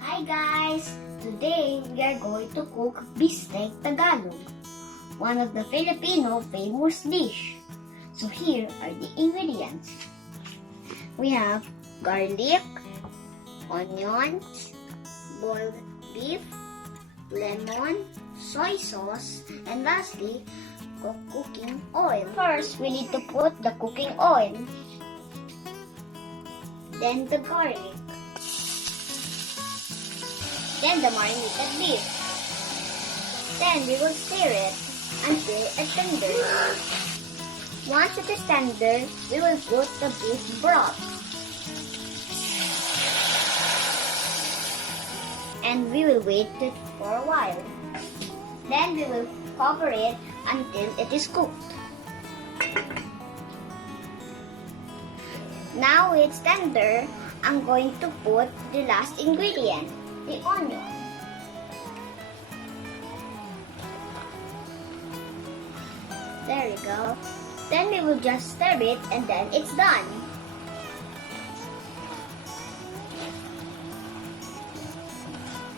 Hi guys! Today we are going to cook Bistek Tagalog, one of the Filipino famous dish. So here are the ingredients. We have garlic, onions, boiled beef, lemon, soy sauce, and lastly, cooking oil. First, we need to put the cooking oil, then the garlic, then the marinated beef. Then we will stir it until it's tender. Once it is tender, we will put the beef broth. And we will wait it for a while. Then we will cover it until it is cooked. Now it's tender, I'm going to put the last ingredient, the onion. There we go. Then we will just stir it and then it's done.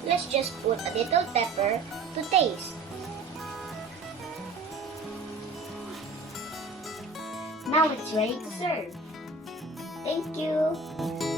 Let's just put a little pepper to taste. Now it's ready to serve. Thank you.